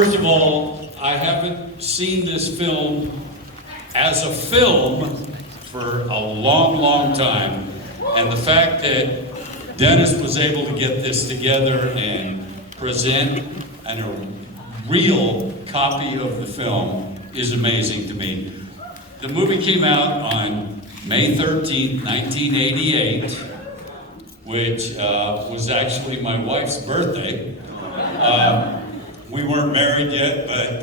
first of all, I haven't seen this film as a film for a long, long time. And the fact that Dennis was able to get this together and present a real copy of the film is amazing to me. The movie came out on May 13th, 1988, which was actually my wife's birthday. We weren't married yet, but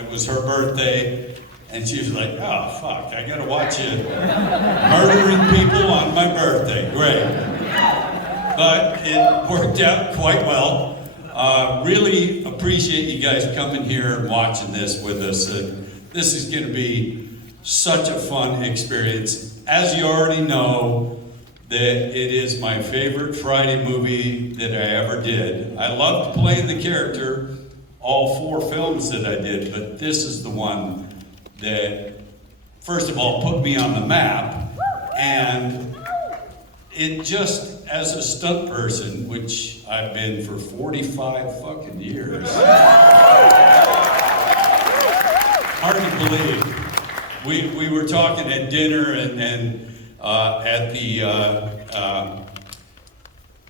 it was her birthday, and she was like, oh, fuck, I gotta watch you murdering people on my birthday. Great. But it worked out quite well. Really appreciate you guys coming here and watching this with us. This is gonna be such a fun experience. As you already know, that it is my favorite Friday movie that I ever did. I loved playing the character, all 4 films that I did, but this is the one that, first of all, put me on the map, and it just, as a stunt person, which I've been for 45 fucking years, hard to believe. We were talking at dinner and at the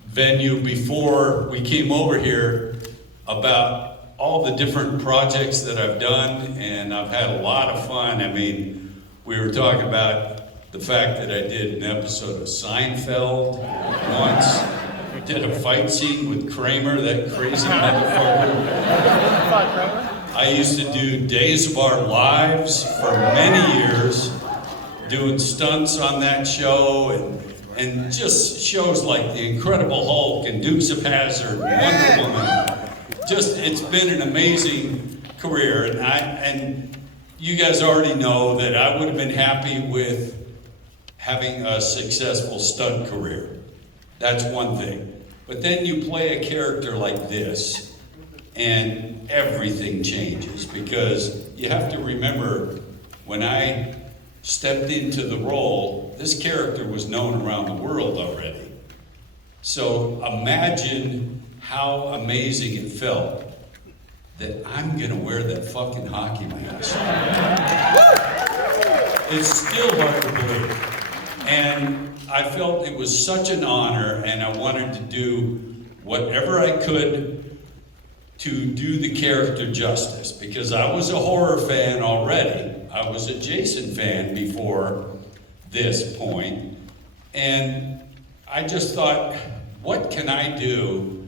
venue before we came over here about all the different projects that I've done, and I've had a lot of fun. I mean, we were talking about the fact that I did an episode of Seinfeld once, did a fight scene with Kramer, that crazy motherfucker. I used to do Days of Our Lives for many years, doing stunts on that show, and just shows like The Incredible Hulk and Dukes of Hazzard, Wonder Woman. Just, it's been an amazing career, and you guys already know that I would have been happy with having a successful stunt career. That's one thing. But then you play a character like this, and everything changes, because you have to remember, when I stepped into the role, this character was known around the world already. So imagine how amazing it felt that I'm gonna wear that fucking hockey mask. It's still hard to believe. And I felt it was such an honor, and I wanted to do whatever I could to do the character justice, because I was a horror fan already. I was a Jason fan before this point, and I just thought, what can I do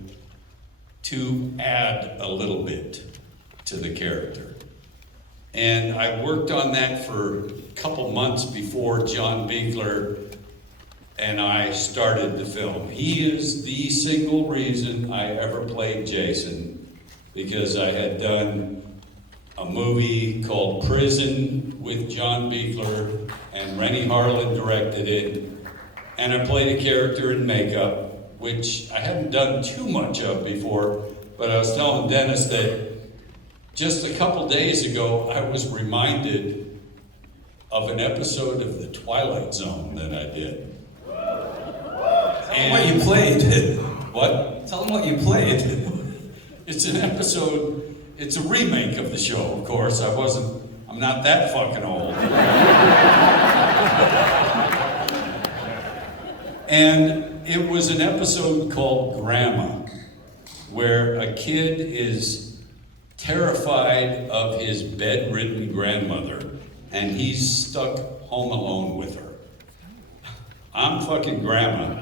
to add a little bit to the character? And I worked on that for a couple months before John Buechler and I started the film. He is the single reason I ever played Jason, because I had done a movie called Prison with John Buechler, and Rennie Harlan directed it, and I played a character in makeup, which I hadn't done too much of before, but I was telling Dennis that just a couple days ago, I was reminded of an episode of The Twilight Zone that I did. And what you played. What? Tell them what you played. It's an episode, it's a remake of the show, of course. I'm not that fucking old. And it was an episode called Grandma, where a kid is terrified of his bedridden grandmother, and he's stuck home alone with her. I'm fucking Grandma.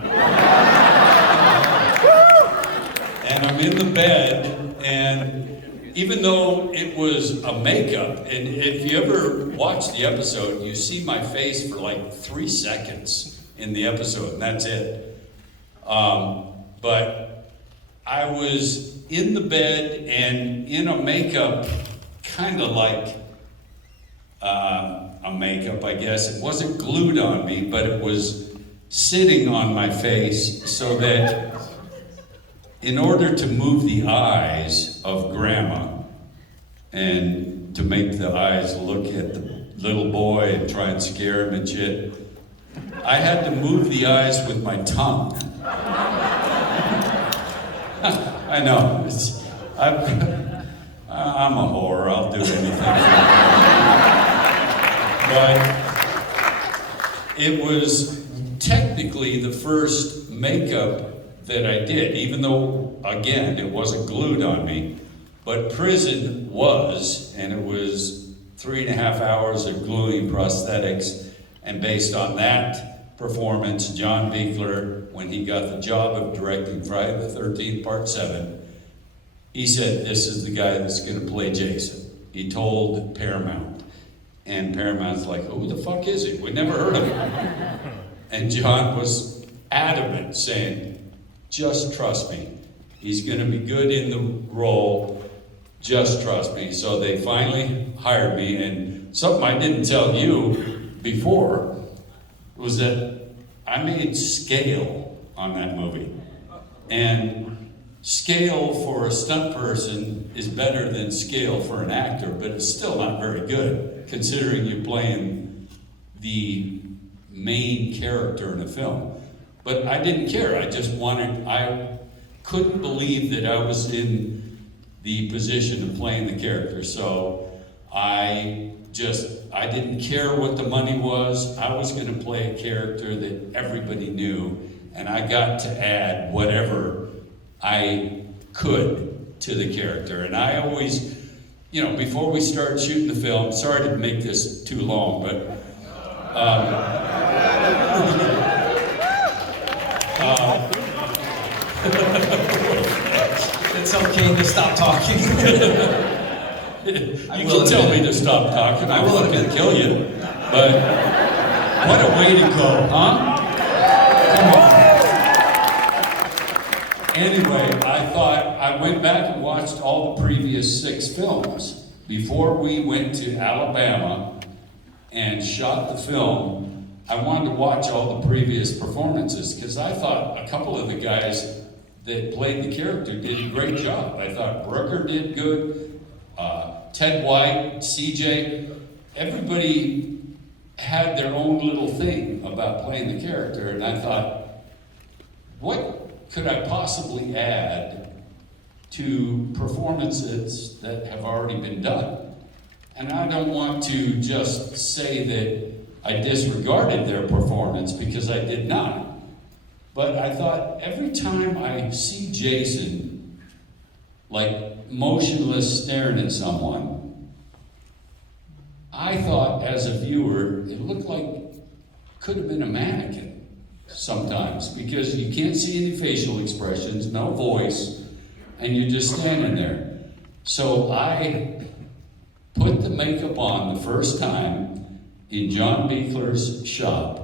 And I'm in the bed, and even though it was a makeup, and if you ever watch the episode, you see my face for like 3 seconds in the episode, and that's it. But I was in the bed and in a makeup, kind of like a makeup, I guess. It wasn't glued on me, but it was sitting on my face, so that in order to move the eyes of Grandma and to make the eyes look at the little boy and try and scare him and shit, I had to move the eyes with my tongue. I know, I'm a whore, I'll do anything. But it was technically the first makeup that I did, even though, again, it wasn't glued on me. But Prison was, and it was 3.5 hours of gluing prosthetics. And based on that performance, John Buechler, when he got the job of directing Friday the 13th, Part 7, he said, this is the guy that's going to play Jason. He told Paramount. And Paramount's like, who the fuck is he? We never heard of him. And John was adamant, saying, just trust me. He's going to be good in the role. Just trust me. So they finally hired me. And something I didn't tell you before was that I made scale on that movie. And scale for a stunt person is better than scale for an actor, but it's still not very good, considering you're playing the main character in a film. But I didn't care. I couldn't believe that I was in the position of playing the character. So I didn't care what the money was. I was going to play a character that everybody knew, and I got to add whatever I could to the character. And I always, before we started shooting the film, sorry to make this too long, but Tell Kane to stop talking. You can tell me to stop talking. I will fucking kill you. But what a way to go, huh? Come on. Anyway, I went back and watched all the previous 6 films. Before we went to Alabama and shot the film, I wanted to watch all the previous performances because I thought a couple of the guys that played the character did a great job. I thought Brooker did good, Ted White, CJ, everybody had their own little thing about playing the character, and I thought, what could I possibly add to performances that have already been done? And I don't want to just say that I disregarded their performance, because I did not. But I thought, every time I see Jason, like motionless staring at someone, I thought as a viewer, it looked like could have been a mannequin sometimes, because you can't see any facial expressions, no voice, and you're just standing there. So I put the makeup on the first time in John Buechler's shop,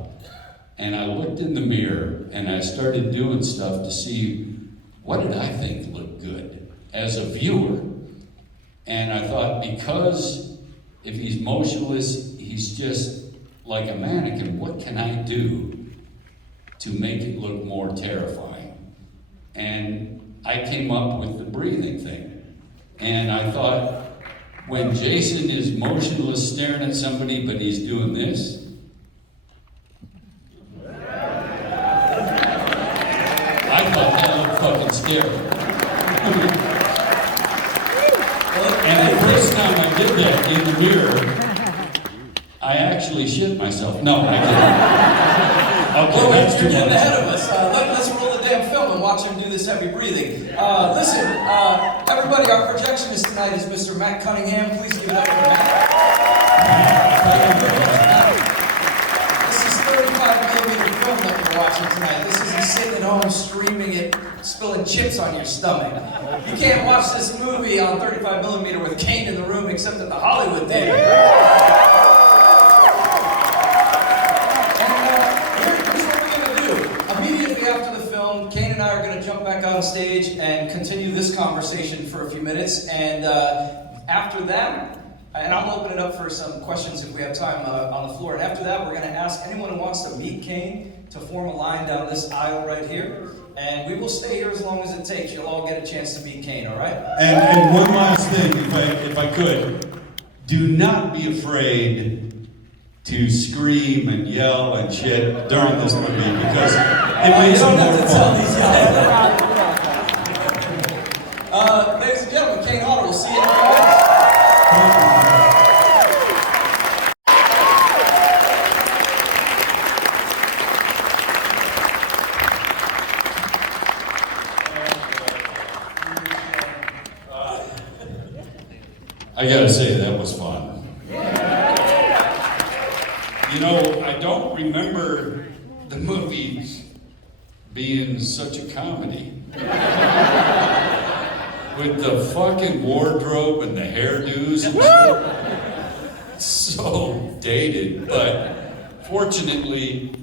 and I looked in the mirror and I started doing stuff to see what did I think looked good as a viewer. And I thought, because if he's motionless, he's just like a mannequin, what can I do to make it look more terrifying? And I came up with the breathing thing. And I thought, when Jason is motionless staring at somebody, but he's doing this, I thought that looked fucking scary. And the first time I did that in the mirror, I actually shit myself. No, I didn't. Okay, that's too much. You're getting ahead of us. Let's roll the damn film and watch him do this heavy breathing. Listen, everybody, our projectionist tonight is Mr. Matt Cunningham. Please give it up for Matt. This is 35mm film that we're watching tonight. This isn't sitting at home streaming it, spilling chips on your stomach. You can't watch this movie on 35mm with Kane in the room except at the Hollywood Theater. Here's what we're going to do. Immediately after the film, Kane and I are going to jump back on stage and continue this conversation for a few minutes. And after that, and I'll open it up for some questions if we have time on the floor. And after that, we're going to ask anyone who wants to meet Kane to form a line down this aisle right here. And we will stay here as long as it takes. You'll all get a chance to meet Kane, all right? And one last thing, if I could, do not be afraid to scream and yell and shit during this movie, because it makes it more fun. Ladies and gentlemen, Kane Hodder, we'll see you in a few minutes. I gotta say, that was fun. You know, I don't remember the movie being such a comedy. With the fucking wardrobe and the hairdos and shit. So dated, but fortunately,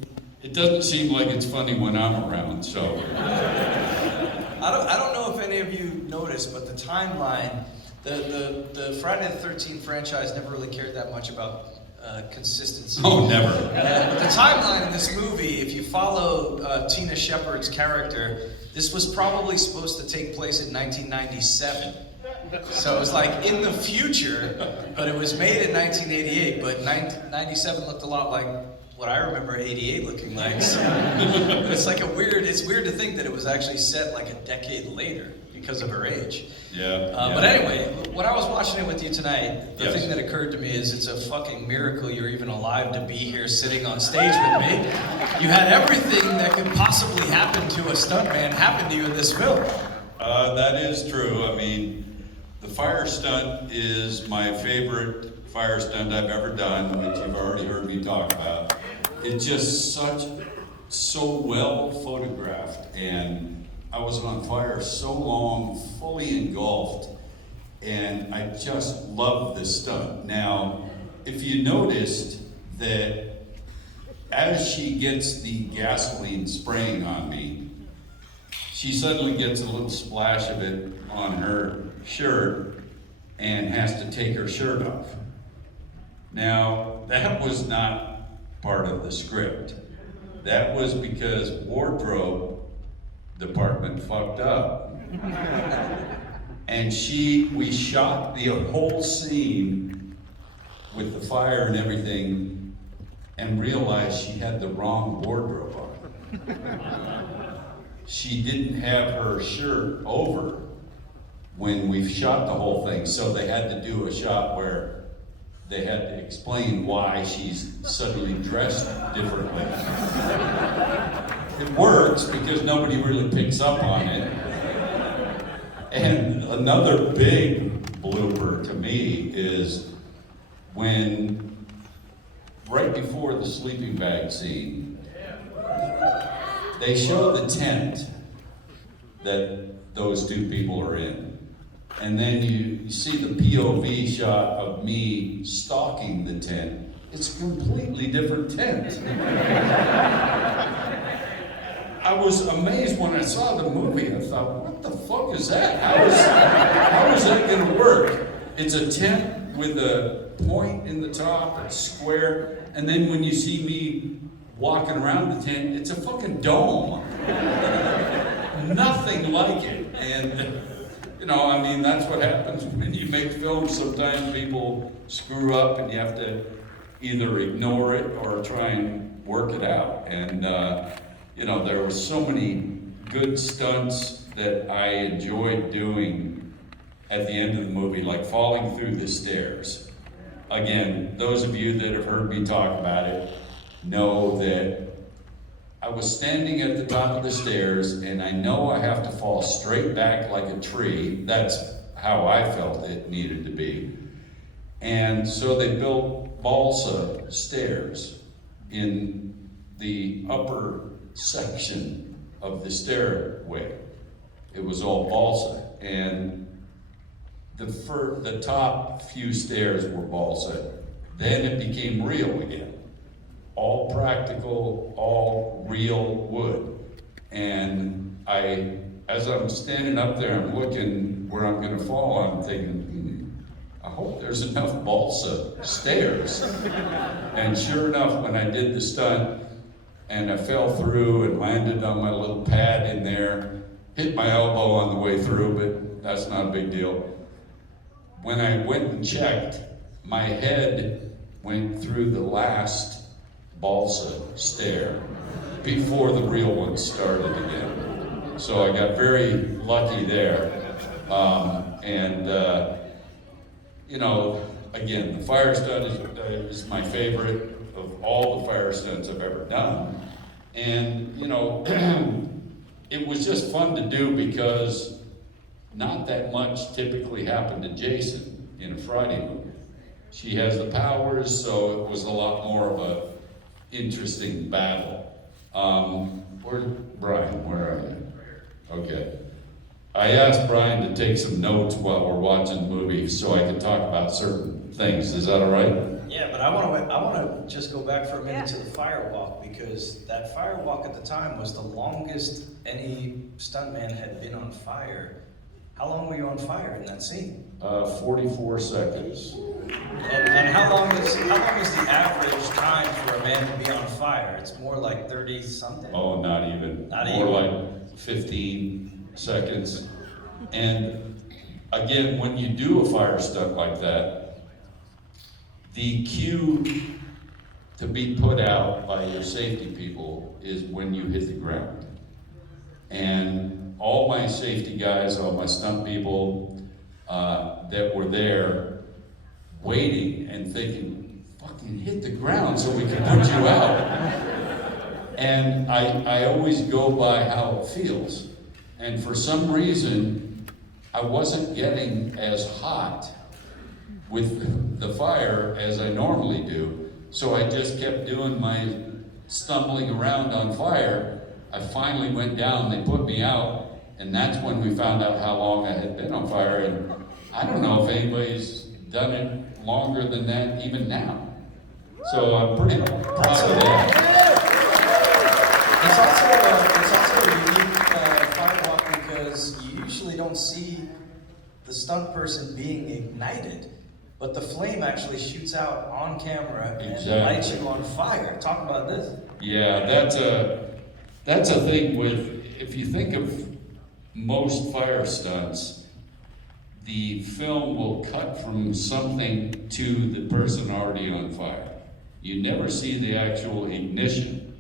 it doesn't seem like it's funny when I'm around, so. I don't know if any of you noticed, but the timeline, the Friday the 13th franchise never really cared that much about consistency. Oh, never. But the timeline in this movie, if you follow Tina Shepard's character, this was probably supposed to take place in 1997. So it was like in the future, but it was made in 1988, but 97 looked a lot like what I remember 88 looking like. So it's like it's weird to think that it was actually set like a decade later because of her age. Yeah. But anyway, when I was watching it with you tonight, the Yes. thing that occurred to me is it's a fucking miracle you're even alive to be here sitting on stage with me. You had everything that could possibly happen to a stuntman happen to you in this film. That is true. I mean, the fire stunt is my favorite fire stunt I've ever done, which you've already heard me talk about. It's just so well photographed, and I was on fire so long, fully engulfed, and I just love this stunt. Now, if you noticed that as she gets the gasoline spraying on me, she suddenly gets a little splash of it on her shirt and has to take her shirt off. Now, that was not part of the script. That was because wardrobe department fucked up. And we shot the whole scene with the fire and everything and realized she had the wrong wardrobe on. She didn't have her shirt over when we shot the whole thing, so they had to do a shot where they had to explain why she's suddenly dressed differently. It works because nobody really picks up on it. And another big blooper to me is when, right before the sleeping bag scene, they show the tent that those two people are in. And then you see the POV shot of me stalking the tent. It's a completely different tent. I was amazed when I saw the movie. I thought, what the fuck is that? How is that gonna work? It's a tent with a point in the top, it's square, and then when you see me walking around the tent, it's a fucking dome. Nothing like it. And you know, I mean, that's what happens when you make films. Sometimes people screw up and you have to either ignore it or try and work it out. And, you know, there were so many good stunts that I enjoyed doing at the end of the movie, like falling through the stairs. Again, those of you that have heard me talk about it know that I was standing at the top of the stairs, and I know I have to fall straight back like a tree. That's how I felt it needed to be. And so they built balsa stairs in the upper section of the stairway. It was all balsa, and the top few stairs were balsa. Then it became real again. All practical, all real wood. And as I'm standing up there, I'm looking where I'm gonna fall, I'm thinking, I hope there's enough balsa stairs. And sure enough, when I did the stunt, and I fell through and landed on my little pad in there, hit my elbow on the way through, but that's not a big deal. When I went and checked, my head went through the last balsa stair before the real one started again. So I got very lucky there. You know, again, the fire stunt is my favorite of all the fire stunts I've ever done. And, you know, it was just fun to do because not that much typically happened to Jason. in a Friday movie. She has the powers, so it was a lot more of a interesting battle. Brian, where are you? Okay. I asked Brian to take some notes while we're watching the movie so I could talk about certain things. Is that all right? Yeah, but I want to just go back for a minute to the firewalk, because that firewalk at the time was the longest any stuntman had been on fire. How long were you on fire in that scene? 44 seconds. And how long is the average time for a man to be on fire? It's more like 30 something. Oh, not even. More like 15 seconds. And again, when you do a fire stunt like that, the cue to be put out by your safety people is when you hit the ground. And all my safety guys, all my stunt people that were there waiting and thinking, fucking hit the ground so we can put you out. And I always go by how it feels. And for some reason, I wasn't getting as hot with the fire as I normally do. So I just kept doing my stumbling around on fire. I finally went down, they put me out, and that's when we found out how long I had been on fire. And I don't know if anybody's done it longer than that even now. So I'm pretty proud of that. It's also a unique firewalk, because you usually don't see the stunt person being ignited, but the flame actually shoots out on camera and lights you on fire. Talk about this. Yeah, that's a thing with, if you think of most fire stunts, the film will cut from something to the person already on fire. You never see the actual ignition,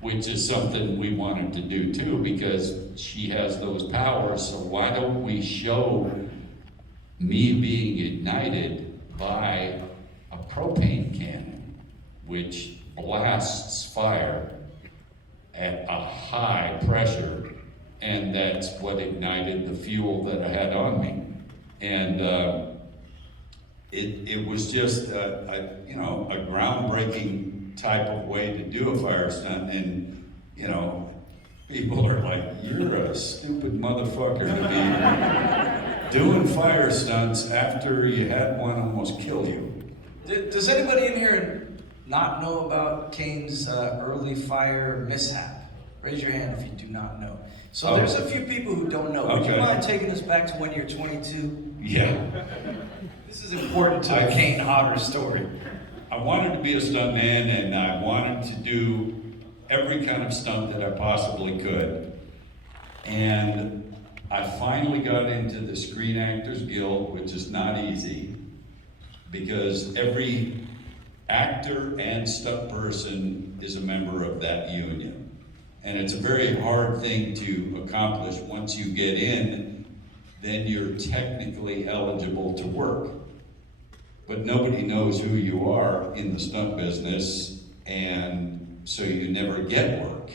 which is something we wanted to do too, because she has those powers. So why don't we show me being ignited by a propane cannon, which blasts fire at a high pressure, and that's what ignited the fuel that I had on me. And it was just a groundbreaking type of way to do a fire stunt. And people are like, you're a stupid motherfucker to be doing fire stunts after you had one almost kill you. Does anybody in here not know about Kane's early fire mishap? Raise your hand if you do not know. So there's a few people who don't know. Would you mind taking us back to when you're 22? Yeah. This is important to the Kane Hodder story. I wanted to be a stuntman, and I wanted to do every kind of stunt that I possibly could. And I finally got into the Screen Actors Guild, which is not easy, because every actor and stunt person is a member of that union. And it's a very hard thing to accomplish. Once you get in, then you're technically eligible to work. But nobody knows who you are in the stunt business, and so you never get work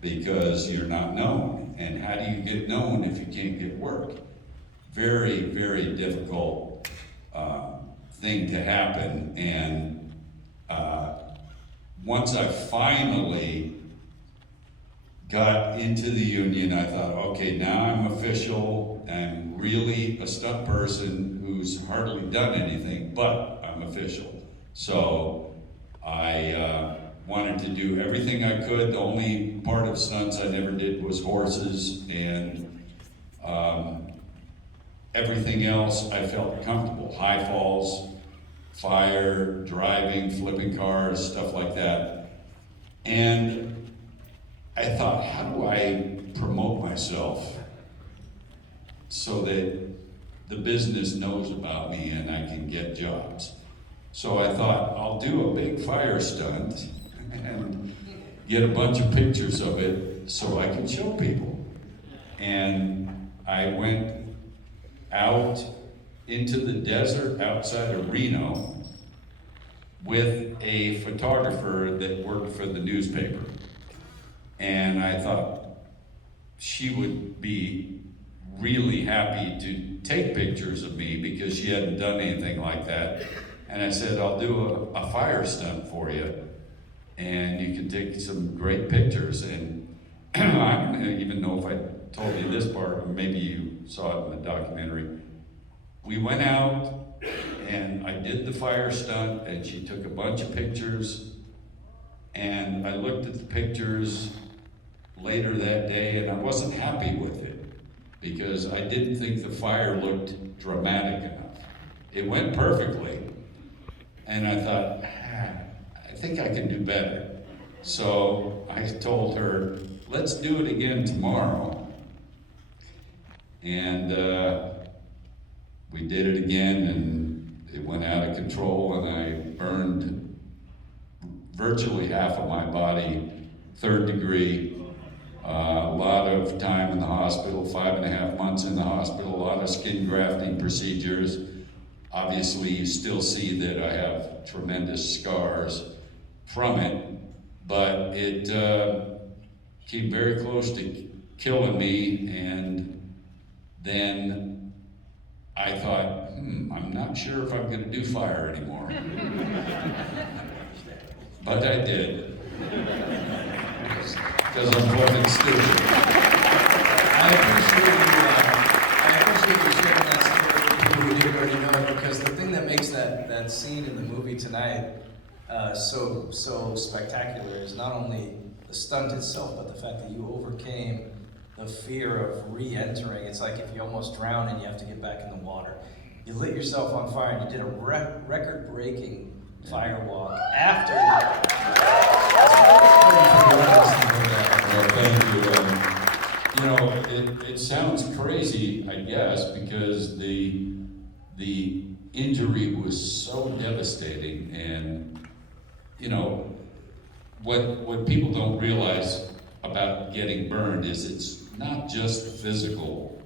because you're not known. And how do you get known if you can't get work? Very, very difficult thing to happen. And once I finally got into the union, I thought, okay, now I'm official. I'm really a stunt person who's hardly done anything, but I'm official. So I wanted to do everything I could. The only part of stunts I never did was horses, and everything else I felt comfortable. High falls, fire, driving, flipping cars, stuff like that. And I thought, how do I promote myself so that the business knows about me and I can get jobs? So I thought, I'll do a big fire stunt and get a bunch of pictures of it so I can show people. And I went out into the desert outside of Reno with a photographer that worked for the newspaper. And I thought she would be really happy to take pictures of me because she hadn't done anything like that. And I said, I'll do a fire stunt for you, and you can take some great pictures. And I don't even know if I told you this part, or maybe you saw it in the documentary. We went out, and I did the fire stunt, and she took a bunch of pictures, and I looked at the pictures later that day, and I wasn't happy with it, because I didn't think the fire looked dramatic enough. It went perfectly, and I thought, I think I can do better. So I told her, let's do it again tomorrow. And we did it again, and it went out of control, and I burned virtually half of my body, 3rd degree. A lot of time in the hospital, 5.5 months in the hospital, a lot of skin grafting procedures. Obviously, you still see that I have tremendous scars from it, but it came very close to killing me, and then I thought, I'm not sure if I'm going to do fire anymore. But I did. Because I'm fucking stupid. I appreciate you sharing that story with people who didn't already know it, because the thing that makes that scene in the movie tonight so spectacular is not only the stunt itself, but the fact that you overcame the fear of re-entering. It's like if you almost drown and you have to get back in the water. You lit yourself on fire, and you did a record-breaking fire walk after. Well, thank you. You know, it sounds crazy, I guess, because the injury was so devastating, and you know, what people don't realize about getting burned is it's not just physical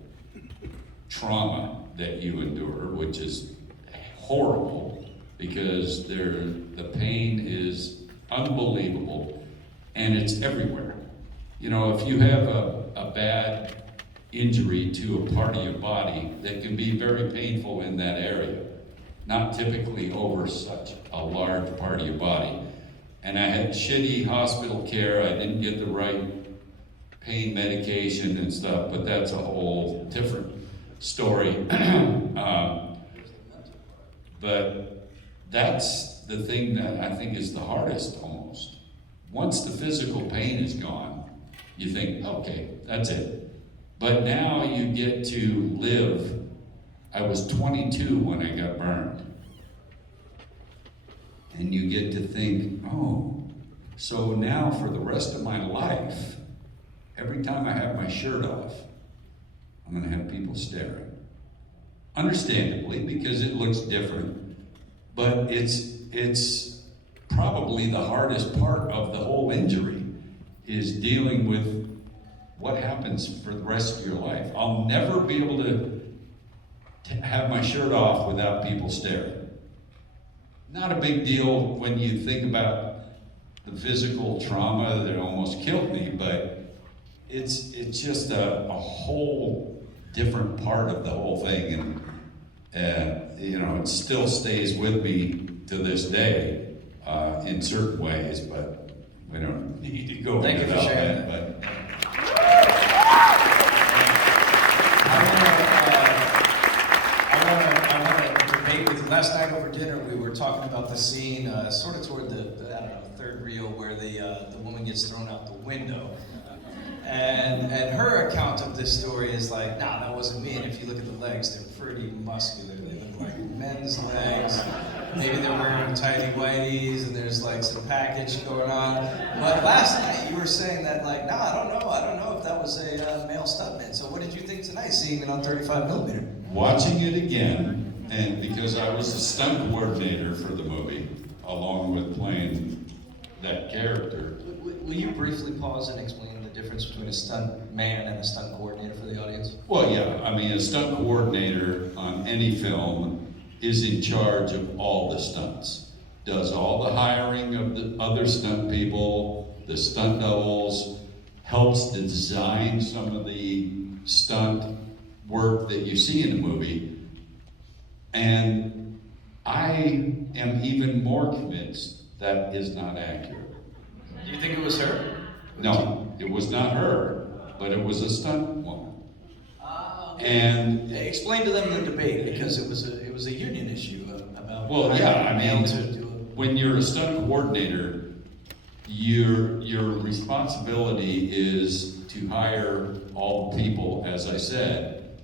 trauma that you endure, which is horrible, because the pain is unbelievable, and it's everywhere. You know, if you have a bad injury to a part of your body, that can be very painful in that area, not typically over such a large part of your body. And I had shitty hospital care, I didn't get the right pain medication and stuff, but that's a whole different story. But that's the thing that I think is the hardest almost. Once the physical pain is gone, you think, okay, that's it. But now you get to live. I was 22 when I got burned. And you get to think, oh, so now for the rest of my life, every time I have my shirt off, I'm gonna have people staring. Understandably, because it looks different, but it's probably the hardest part of the whole injury, is dealing with what happens for the rest of your life. I'll never be able to have my shirt off without people staring. Not a big deal when you think about the physical trauma that almost killed me, but it's just a whole different part of the whole thing, and you know, it still stays with me to this day in certain ways, but we don't need to go into that. But I want to debate with you. Last night over dinner, we were talking about the scene, sort of toward the I don't know, third reel, where the woman gets thrown out the window. And her account of this story is like, nah, that wasn't me. And if you look at the legs, they're pretty muscular. They look like men's legs. Maybe they're wearing tighty whities, and there's like some package going on. But last night you were saying that like, nah, I don't know if that was a male stuntman. So what did you think tonight, seeing it on 35mm? watching it again, and because I was a stunt coordinator for the movie, along with playing that character. Will you briefly pause and explain the difference between a stunt man and a stunt coordinator for the audience? Well, yeah, I mean, a stunt coordinator on any film is in charge of all the stunts. Does all the hiring of the other stunt people, the stunt doubles, helps design some of the stunt work that you see in the movie. And I am even more convinced that is not accurate. Do you think it was her? No, it was not her, but it was a stunt woman. And explain to them the debate, because it was a union issue about. well, yeah, I mean, to do when you're a stunt coordinator, your responsibility is to hire all the people, as I said,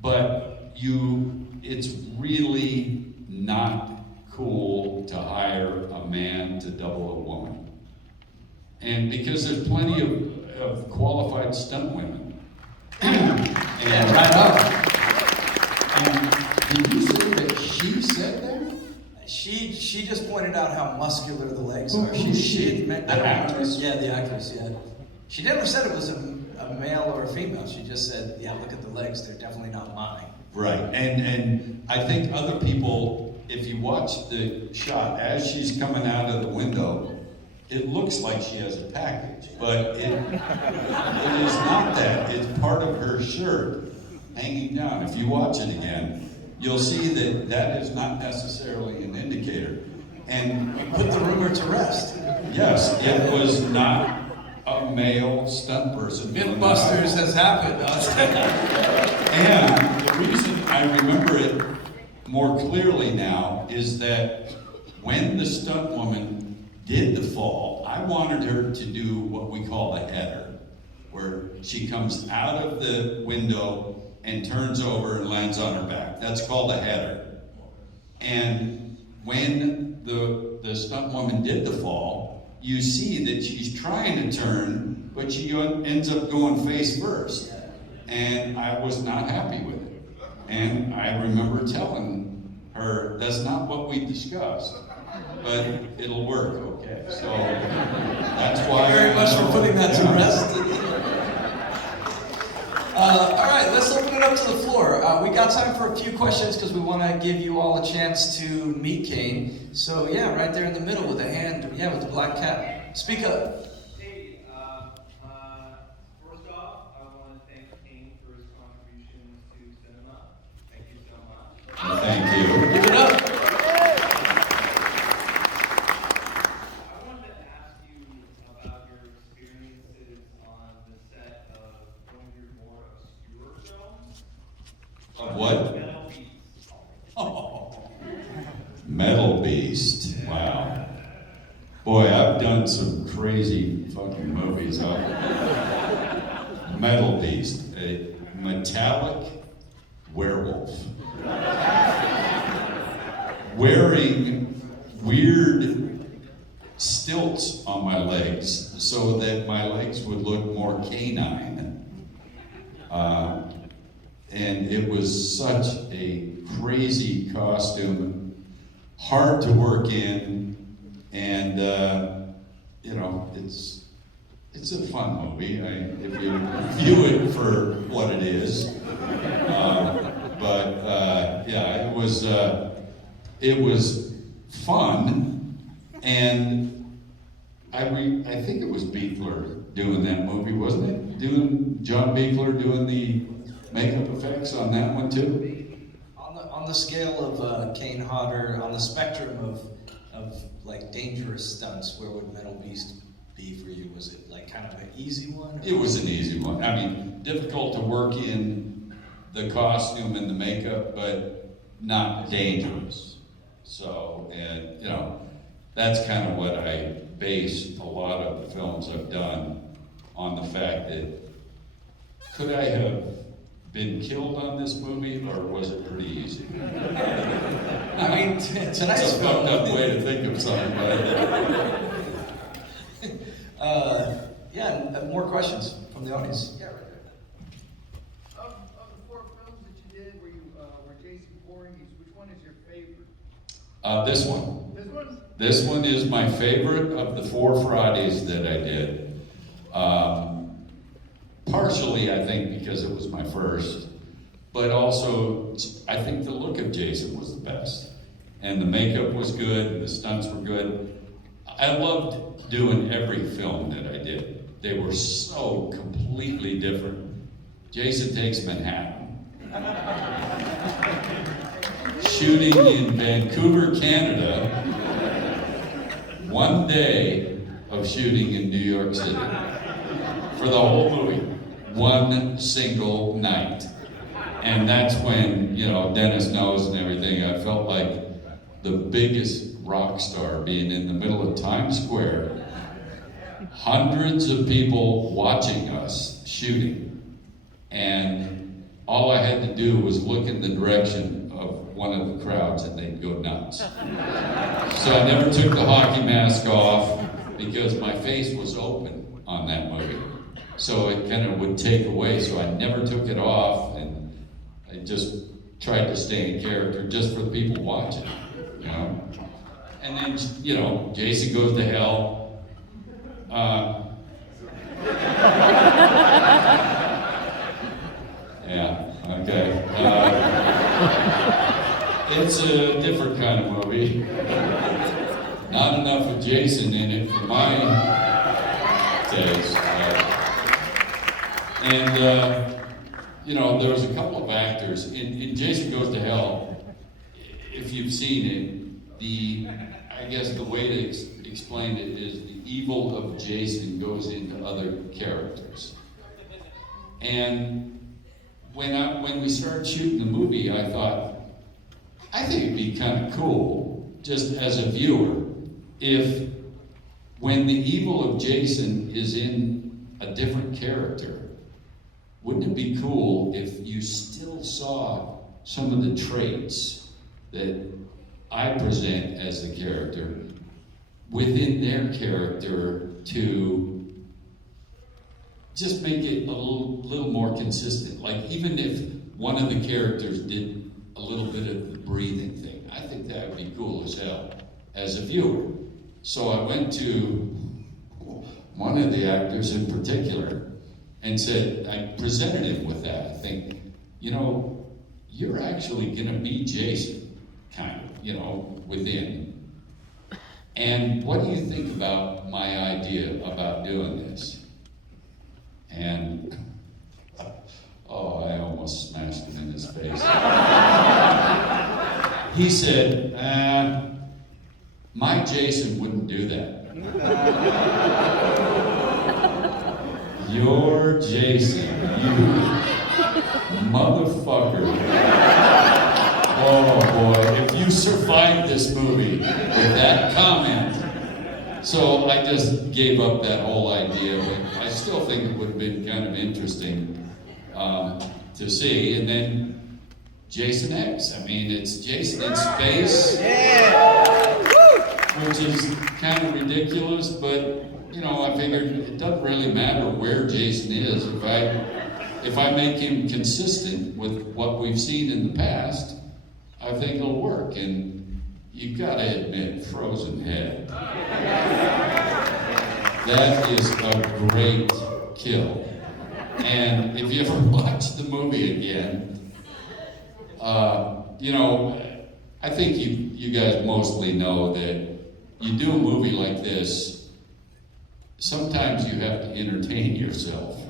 but it's really not cool to hire a man to double a woman. And because there's plenty of qualified stunt women. Yeah, right up. And did you say that she said that? She just pointed out how muscular the legs are. Who's she? The actress? Yeah, the actress, yeah. She never said it was a male or a female. She just said, yeah, look at the legs, they're definitely not mine. Right, and I think other people, if you watch the shot, as she's coming out of the window, it looks like she has a package, but it is not that. It's part of her shirt hanging down. If you watch it again, you'll see that is not necessarily an indicator. And Put the rumor to rest. yes, it was not a male stunt person. Mythbusters has happened. And the reason I remember it more clearly now is that when the stunt woman did the fall, I wanted her to do what we call a header, where she comes out of the window and turns over and lands on her back. That's called a header. And when the stunt woman did the fall, you see that she's trying to turn, but she ends up going face first. And I was not happy with it. And I remember telling her, that's not what we discussed, but it'll work, okay? So that's why. Very much for putting that to rest. All right, let's open it up to the floor. We got time for a few questions because we want to give you all a chance to meet Kane. So yeah, right there in the middle with a hand, yeah, with the black cap. Speak up. Hey, first off, I want to thank Kane for his contributions to cinema. Thank you so much. Thank you. Give it up. I wanted to ask you about your experiences on the set of one of your more obscure films. Of what? Metal Beast. Oh, Metal Beast. Wow. Boy, I've done some crazy fucking movies. Metal Beast, a metallic werewolf. Wearing weird stilts on my legs so that my legs would look more canine. And it was such a crazy costume, hard to work in, and it's a fun movie if you view it for what it is. Yeah, it was fun, and I think it was Buechler doing that movie, wasn't it? John Buechler doing the makeup effects on that one too? On the scale of Kane Hodder, on the spectrum of like dangerous stunts, where would Metal Beast be for you? Was it like kind of an easy one? It was an easy one. I mean, difficult to work in the costume and the makeup, but not dangerous. So, and that's kind of what I base a lot of the films I've done on, the fact that could I have been killed on this movie, or was it pretty easy? I mean, tonight's It's a film. fucked up way to think of something, Yeah, more questions from the audience. Yeah, right there. Of the 4 films that you did where you were Jason Voorhees, which one is your favorite? This one. This one? This one is my favorite of the 4 Fridays that I did. Partially, I think, because it was my first, but also, I think the look of Jason was the best. And the makeup was good, and the stunts were good. I loved doing every film that I did. They were so completely different. Jason Takes Manhattan shooting in Vancouver, Canada, one day of shooting in New York City for the whole movie, one single night. And that's when, you know, Dennis knows and everything, I felt like the biggest rock star being in the middle of Times Square, hundreds of people watching us shooting, and all I had to do was look in the direction of one of the crowds and they'd go nuts. So I never took the hockey mask off because my face was open on that movie. So it kind of would take away, so I never took it off, and I just tried to stay in character just for the people watching, you know? And then, you know, Jason Goes to Hell. Yeah, okay. It's a different kind of movie. Not enough of Jason in it for my taste. You know, there was a couple of actors in Jason Goes to Hell. If you've seen it, I guess the way to explain it is the evil of Jason goes into other characters. And when we started shooting the movie, I thought, I think it'd be kind of cool, just as a viewer, if when the evil of Jason is in a different character, wouldn't it be cool if you still saw some of the traits that I present as the character within their character to just make it a little more consistent? Like, even if one of the characters did a little bit of the breathing thing, I think that would be cool as hell as a viewer. So I went to one of the actors in particular and said, I presented him with that. I think, you know, you're actually gonna be Jason, kind of, you know, within. And what do you think about my idea about doing this? And, oh, I almost smashed him in his face. He said, my Jason wouldn't do that. Your Jason, you motherfucker. Oh boy, if you survived this movie with that comment. So I just gave up that whole idea, but I still think it would have been kind of interesting to see. And then Jason X, I mean, it's Jason in space, which is kind of ridiculous, but you know, I figured it doesn't really matter where Jason is. If I make him consistent with what we've seen in the past, I think it'll work. And you gotta admit, Frozen Head. That is a great kill. And if you ever watch the movie again, you know, I think you guys mostly know that you do a movie like this, sometimes you have to entertain yourself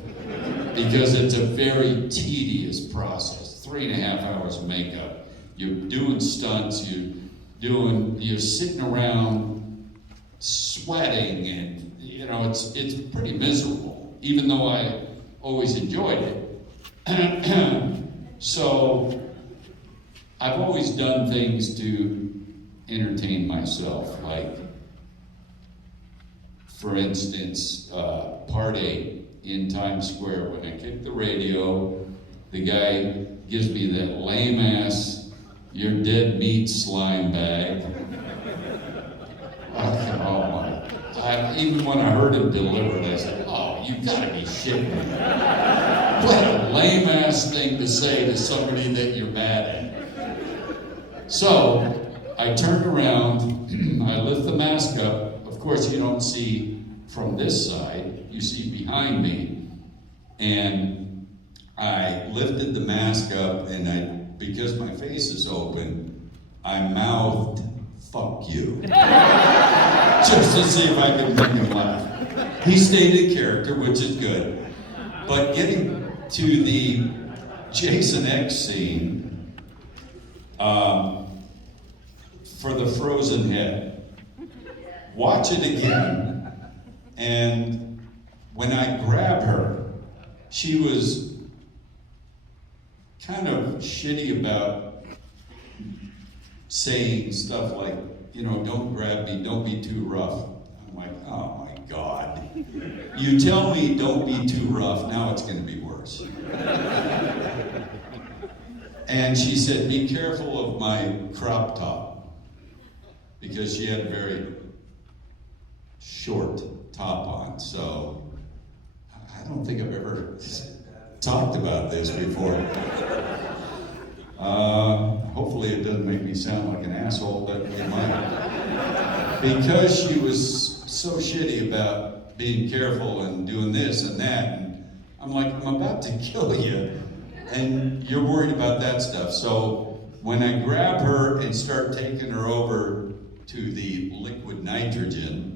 because it's a very tedious process. 3.5 hours of makeup. You're doing stunts, you're sitting around sweating, and you know, it's pretty miserable, even though I always enjoyed it. So I've always done things to entertain myself, like, for instance, part 8 in Times Square, when I kick the radio, the guy gives me that lame-ass, you're dead meat slime bag. Oh my, even when I heard him deliver it, I said, oh, you gotta be shitting me. What a lame-ass thing to say to somebody that you're mad at. So, I turned around, I lift the mask up. Of course, you don't see from this side, you see behind me. And I lifted the mask up, and because my face is open, I mouthed, fuck you. Just to see if I could make him laugh. He stayed in character, which is good. But getting to the Jason X scene for the frozen head. Watch it again, and when I grab her, she was kind of shitty about saying stuff like, you know, don't grab me, don't be too rough. I'm like, oh my God. You tell me don't be too rough, now it's gonna be worse. And she said, be careful of my crop top, because she had a very short top on. So I don't think I've ever talked about this before. Hopefully it doesn't make me sound like an asshole, but it might. Because she was so shitty about being careful and doing this and that, and I'm like, I'm about to kill you, and you're worried about that stuff. So when I grab her and start taking her over to the liquid nitrogen,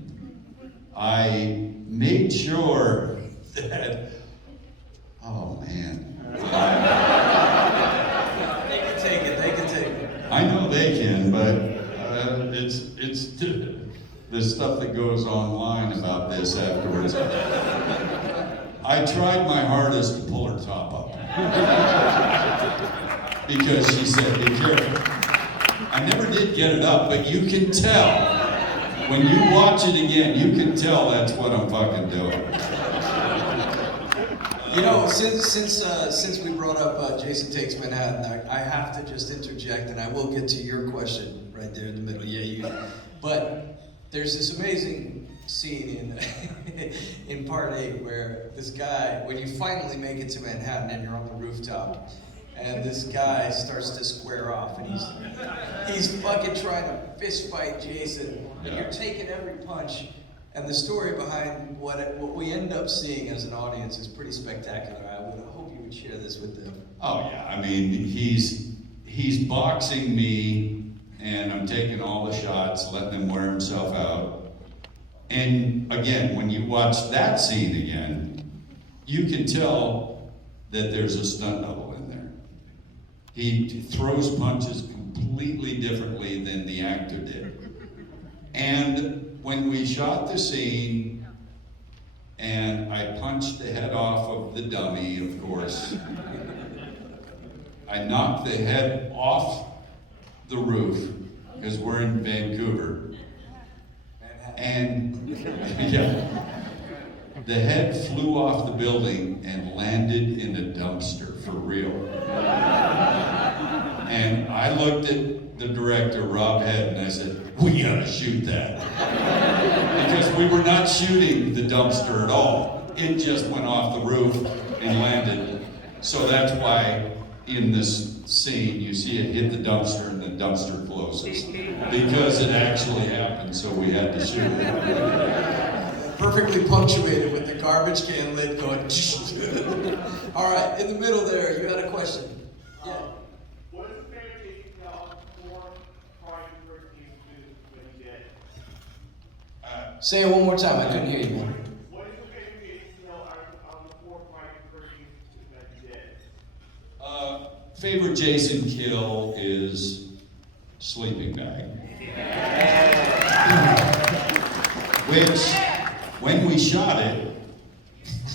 I made sure that, oh man. They can take it, they can take it. I know they can, but it's the stuff that goes online about this afterwards. I tried my hardest to pull her top up. Because she said, be careful. I never did get it up, but you can tell. When you watch it again, you can tell that's what I'm fucking doing. You know, since we brought up Jason Takes Manhattan, I have to just interject, and I will get to your question right there in the middle. Yeah, you. But there's this amazing scene in part 8 where this guy, when you finally make it to Manhattan and you're on the rooftop, and this guy starts to square off, and he's fucking trying to fist fight Jason, and you're taking every punch. And the story behind what we end up seeing as an audience is pretty spectacular. I hope you would share this with them. Oh yeah, I mean, he's boxing me, and I'm taking all the shots, letting him wear himself out. And again, when you watch that scene again, you can tell that there's a stunt double in there. He throws punches completely differently than the actor did. And when we shot the scene, and I punched the head off of the dummy, of course, I knocked the head off the roof, because we're in Vancouver. And, yeah, the head flew off the building and landed in a dumpster, for real. And I looked at the director, Rob Head, and I said, we gotta shoot that. Because we were not shooting the dumpster at all. It just went off the roof and landed. So that's why in this scene you see it hit the dumpster and the dumpster closes. Because it actually happened, so we had to shoot it. Perfectly punctuated with the garbage can lid going. All right, in the middle there, you had a question. Yeah. What is the favorite thing you tell before Friday the 13th when you did? Say it one more time. I couldn't hear you. What is the favorite thing you tell before Friday the 13th that you did? Favorite Jason kill is sleeping bag. Which, when we shot it,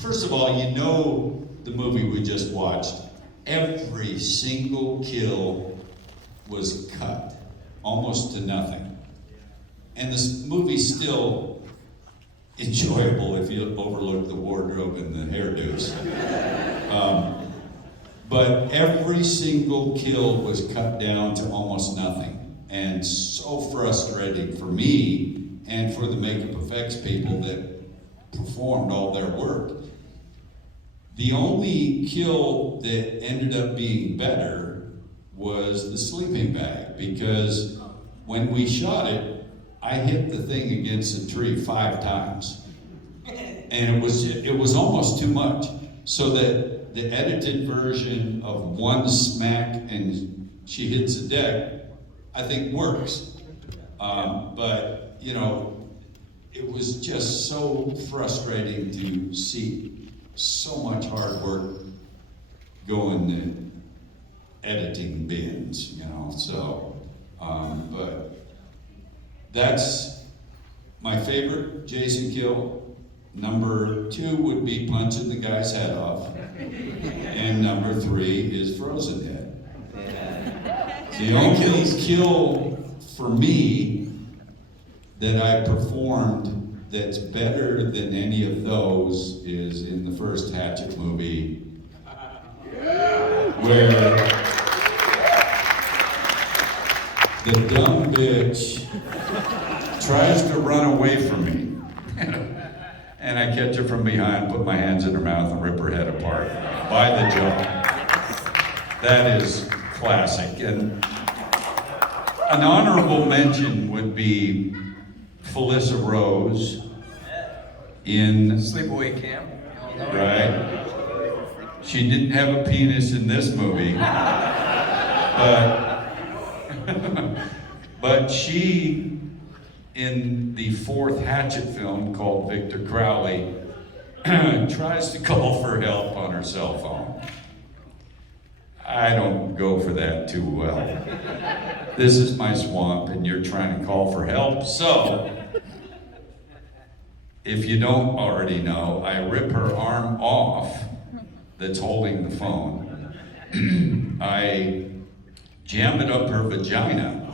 first of all, you know the movie we just watched, every single kill was cut, almost to nothing. And this movie's still enjoyable if you overlook the wardrobe and the hairdos. But every single kill was cut down to almost nothing. And so frustrating for me and for the makeup effects people that performed all their work. The only kill that ended up being better was the sleeping bag, because when we shot it, I hit the thing against a tree 5 times. And it was almost too much. So that the edited version of one smack and she hits the deck, I think works. But, you know, it was just so frustrating to see so much hard work going editing bins, you know, so, but that's my favorite Jason kill. Number 2 would be punching the guy's head off. And number 3 is Frozen Head. The only kill for me that I performed that's better than any of those is in the first Hatchet movie, where the dumb bitch tries to run away from me. And I catch her from behind, put my hands in her mouth, and rip her head apart by the jaw. That is classic. And an honorable mention would be Felissa Rose in Sleepaway Camp. Right. She didn't have a penis in this movie, but she, in the 4th Hatchet film called Victor Crowley, tries to call for help on her cell phone. I don't go for that too well. This is my swamp and you're trying to call for help, so if you don't already know, I rip her arm off that's holding the phone. I jam it up her vagina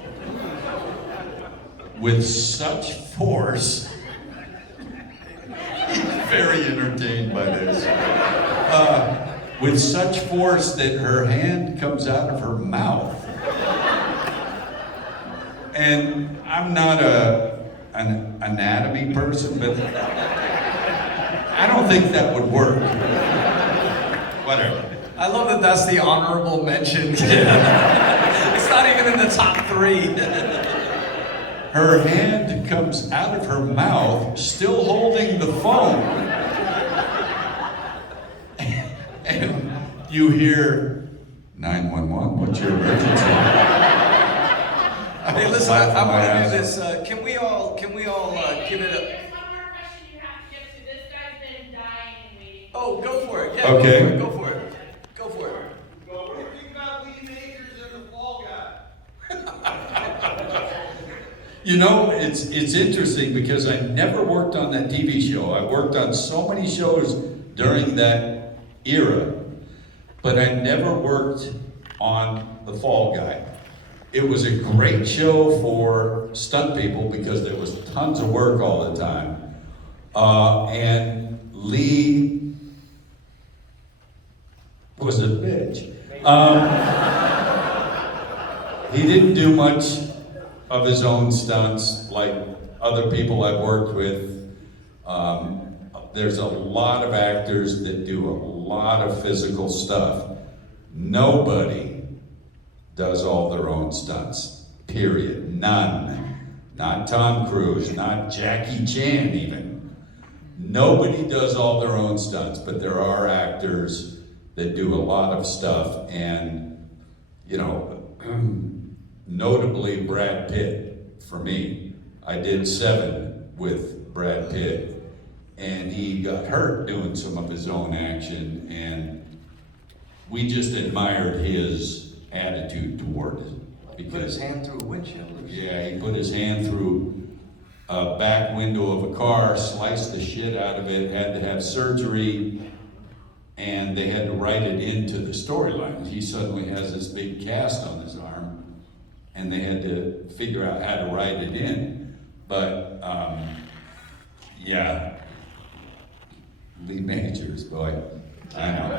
with such force. He's very entertained by this. With such force that her hand comes out of her mouth. And I'm not an anatomy person, but I don't think that would work. Whatever. I love that that's the honorable mention. It's not even in the top 3. Her hand comes out of her mouth, still holding the phone. And you hear, 911, what's your emergency? Hey, listen, I want to do this. Can we all give it a... There's one more question you have to get to. This guy's been dying and waiting. Oh, go for it. Yeah, Okay. Go for it. Go for it. Well, what do you think about Lee Majors and the Fall Guy? You know, it's interesting because I never worked on that TV show. I worked on so many shows during that era, but I never worked on The Fall Guy. It was a great show for stunt people because there was tons of work all the time. And Lee was a bitch. He didn't do much of his own stunts like other people I've worked with. There's a lot of actors that do a lot of physical stuff. Nobody does all their own stunts, period. None. Not Tom Cruise, not Jackie Chan even. Nobody does all their own stunts, but there are actors that do a lot of stuff, and, you know, notably Brad Pitt, for me. I did 7 with Brad Pitt, and he got hurt doing some of his own action, and we just admired his attitude toward it. He put his hand through a windshield. Yeah, he put his hand through a back window of a car, sliced the shit out of it, had to have surgery, and they had to write it into the storyline. He suddenly has this big cast on his arm, and they had to figure out how to write it in. But, yeah, Lee Majors, boy, I know.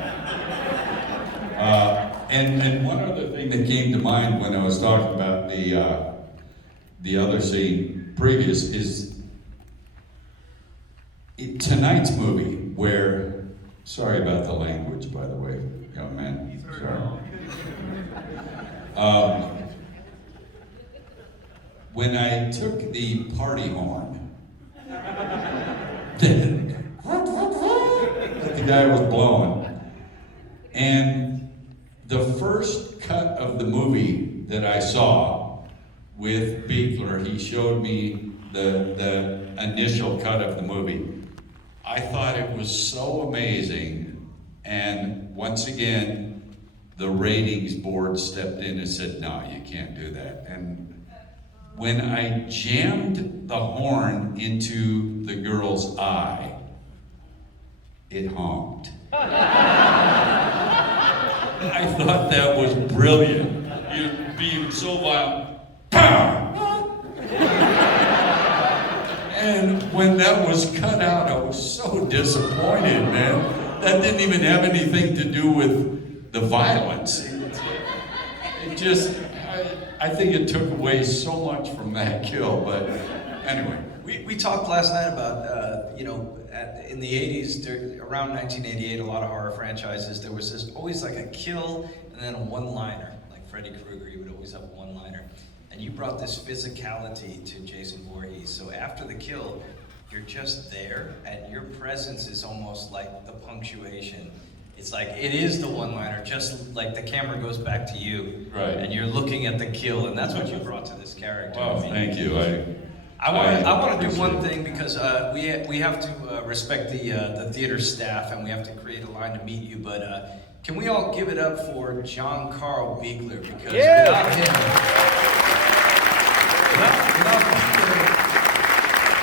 And one other thing that came to mind when I was talking about the other scene previous is tonight's movie where, sorry about the language, by the way, young man, sorry. When I took the party horn, that the guy was blowing, and the first cut of the movie that I saw with Buechler, he showed me the initial cut of the movie. I thought it was so amazing, and once again, the ratings board stepped in and said, no, you can't do that. And when I jammed the horn into the girl's eye, it honked. I thought that was brilliant. You being so violent. Pow! And when that was cut out, I was so disappointed, man. That didn't even have anything to do with the violence. It just, I think it took away so much from that kill, but anyway. We talked last night about, in the 80s, around 1988, a lot of horror franchises, there was always like a kill and then a one-liner. Like Freddy Krueger, he would always have a one-liner. And you brought this physicality to Jason Voorhees. So after the kill, you're just there, and your presence is almost like the punctuation. It's like, it is the one-liner, just like the camera goes back to you. Right. And you're looking at the kill, and that's what you brought to this character. Wow, thank you. I want to do one appreciate thing, because we have to respect the theater staff, and we have to create a line to meet you. But can we all give it up for John Carl Buechler? Because without him, without Buechler,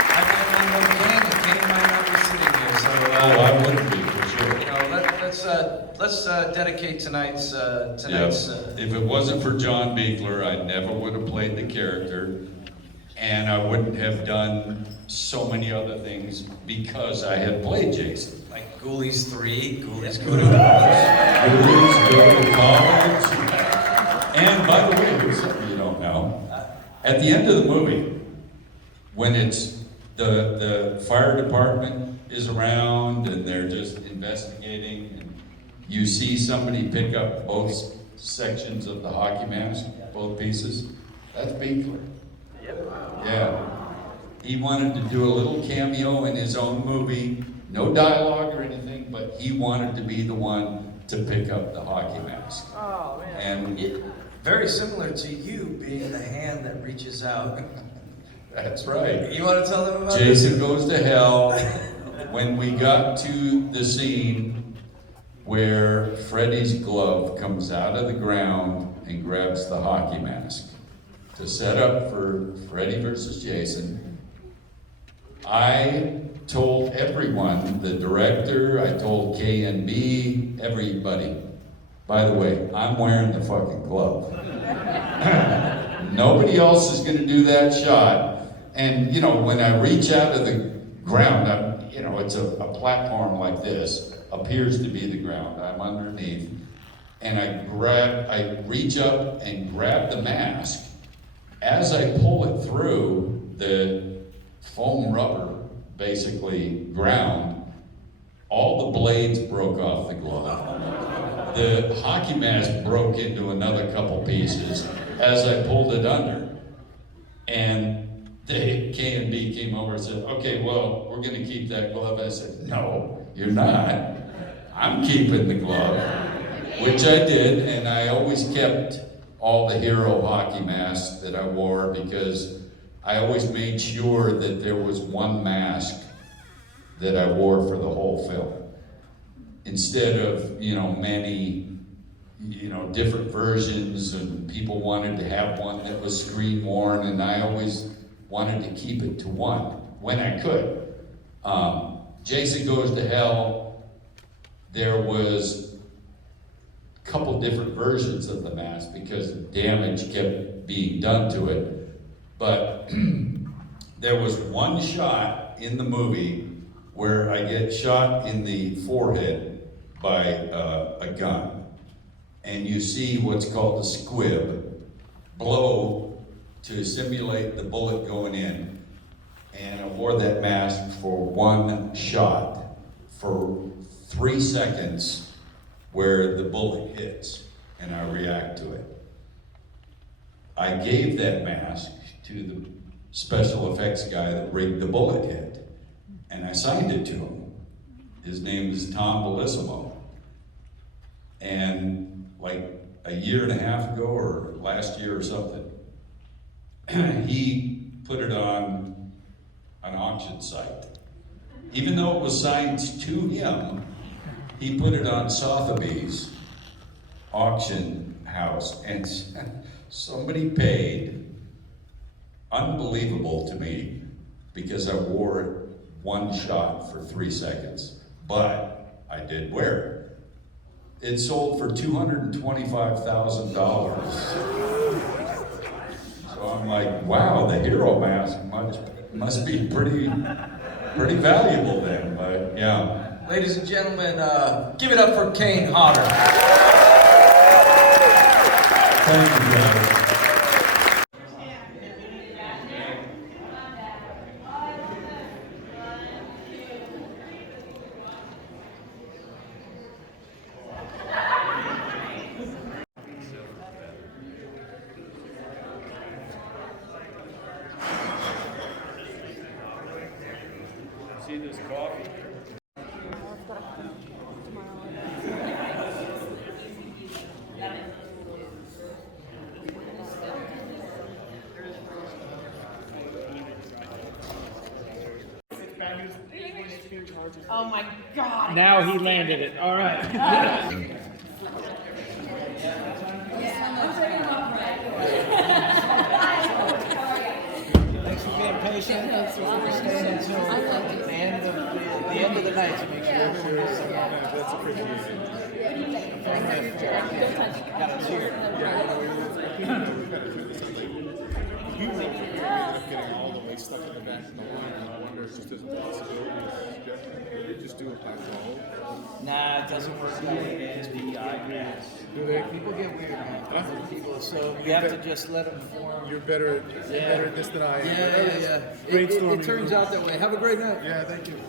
I might not know Kane, and Kane might not be sitting here. So I wouldn't be, for sure. let's dedicate tonight's. If it wasn't for John Buechler, I never would have played the character, and I wouldn't have done so many other things because I had played Jason. Like Ghoulies 3, Ghoulies Go to College. Ghoulies Go to College. And by the way, here's something you don't know. At the end of the movie, when it's the fire department is around and they're just investigating, and you see somebody pick up both sections of the hockey mask, both pieces, that's Buechler. Yeah. He wanted to do a little cameo in his own movie, no dialogue or anything, but he wanted to be the one to pick up the hockey mask. Oh, man. And Very similar to you being the hand that reaches out. that's right. You want to tell them about Jason Goes to Hell. When we got to the scene where Freddy's glove comes out of the ground and grabs the hockey mask to set up for Freddy versus Jason, I told everyone, the director, I told KNB, everybody, by the way, I'm wearing the fucking glove. Nobody else is gonna do that shot. And when I reach out of the ground, it's a platform like this, appears to be the ground, I'm underneath, and I reach up and grab the mask. As I pull it through, the foam rubber, basically ground, all the blades broke off the glove. The hockey mask broke into another couple pieces as I pulled it under. And K&B came over and said, okay, well, we're gonna keep that glove. I said, no, you're not. I'm keeping the glove, which I did, and I always kept all the hero hockey masks that I wore because I always made sure that there was one mask that I wore for the whole film. Instead of, many, different versions, and people wanted to have one that was screen worn, and I always wanted to keep it to one when I could. Jason Goes to Hell, there was a couple different versions of the mask because damage kept being done to it. But there was one shot in the movie where I get shot in the forehead by a gun. And you see what's called a squib blow to simulate the bullet going in. And I wore that mask for one shot for 3 seconds where the bullet hits and I react to it. I gave that mask to the special effects guy that rigged the bullet hit, and I signed it to him. His name is Tom Bellissimo. And like a year and a half ago, or last year or something, he put it on an auction site. Even though it was signed to him, he put it on Sotheby's auction house, and somebody paid, unbelievable to me, because I wore it one shot for 3 seconds, but I did wear it. It sold for $225,000. So I'm like, wow, the hero mask must be pretty valuable then, but yeah. Ladies and gentlemen, give it up for Kane Hodder. Thank you, guys. See this coffee? Oh my God. Now he landed it. All right. Thanks for being patient. We're staying until the end of the night to make sure everyone's that's appreciated. Got a cheer. You ended up getting all the way stuck in the back of the line, and I wonder if just as a possibility, they just do it by roll. Nah, it doesn't work that way. It's PI. Do they? People get weird, man. Huh? People, so we have to just let them form. You're better at this than I am. Yeah. Brainstorming. It turns out that way. Have a great night. Yeah, thank you.